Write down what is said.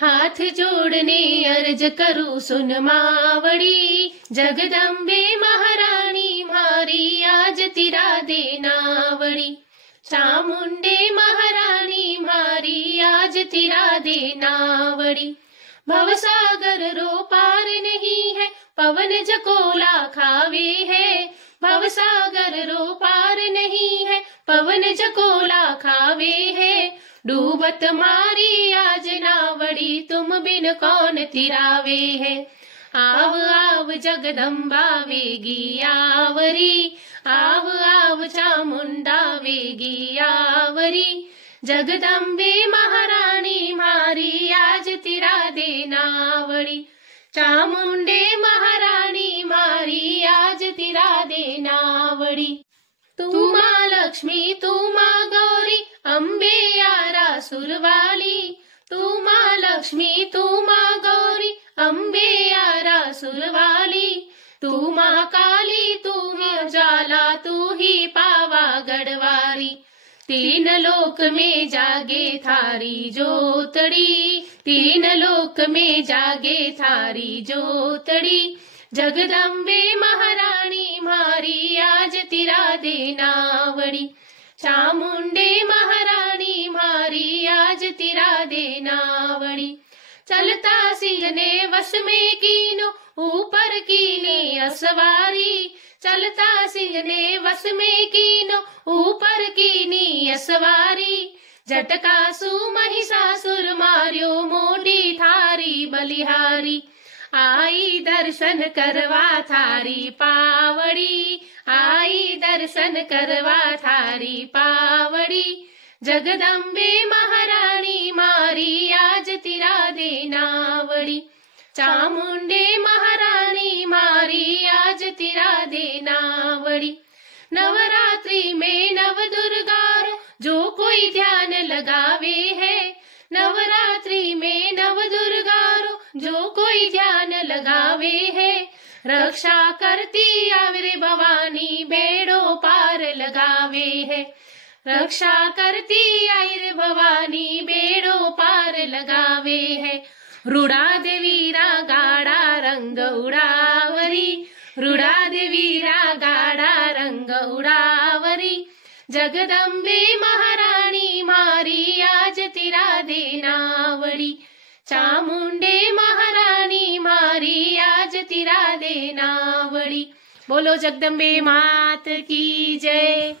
हाथ जोड़ने अर्ज करूं सुन मावड़ी, जगदम्बे महारानी मारी आज तिरा देनावड़ी। चामुंडे महारानी मारी आज तिरा देनावड़ी। भवसागर रो पार नहीं है, पवन जकोला खावे है। भवसागर रो पार नहीं है, पवन जकोला खावे है। डूबत मारी आज नावड़ी, तुम बिन कौन तिरावे है। आव आव जगदम्बा वेगी आवरी, आव आव चामुंडा वेगी आवरी। जगदम्बे महारानी मारी आज तिरा देनावड़ी। चामुंडे महारानी मारी आज तिरा देनावड़ी। तू माँ लक्ष्मी तू माँ गौरी, अम्बे यारा सुरवाली। तू माँ लक्ष्मी तू माँ गौरी, अम्बे यारा सुरवाली। तू माँ काली तू ही उजाला, तू ही पावागढ़वाली। तीन लोक में जागे थारी जोतड़ी, तीन लोक में जागे थारी जोतड़ी। जगदम्बे महारानी मारी आज तिरा देनावड़ी। चामुंडे महारानी मारी आज तिरा देनावड़ी। चलता सिंह ने वश में कीनो, ऊपर कीनी असवारी। चलता सिंह ने वश में कीनो, ऊपर कीनी असवारी। जटकासु महिषासुर मार्यो, मोटी थारी बलिहारी। आई दर्शन करवा थारी पावड़ी, आई दर्शन करवा थारी पावड़ी। जगदम्बे महारानी मारी आज तिरा देनावड़ी। चामुंडे महारानी मारी आज तिरा देनावड़ी। नवरात्रि में नव दुर्गारो, जो कोई ध्यान लगावे है। नवरात्रि में नव दुर्गारो, जो कोई ध्यान लगावे है। रक्षा करती आविर भवानी, बेड़ो पार लगावे है। रक्षा करती आविर भवानी, बेड़ो पार लगावे है। रुड़ा दे वीरा गाड़ा रंग उड़ावरी, रुड़ा दे वीरा गाड़ा रंग उड़ावरी। जगदम्बे महारानी मारी आज तिरा देनावड़ी। चामुंडे महारानी मारी आज तिरा देनावड़ी। बोलो जगदम्बे मात की जय।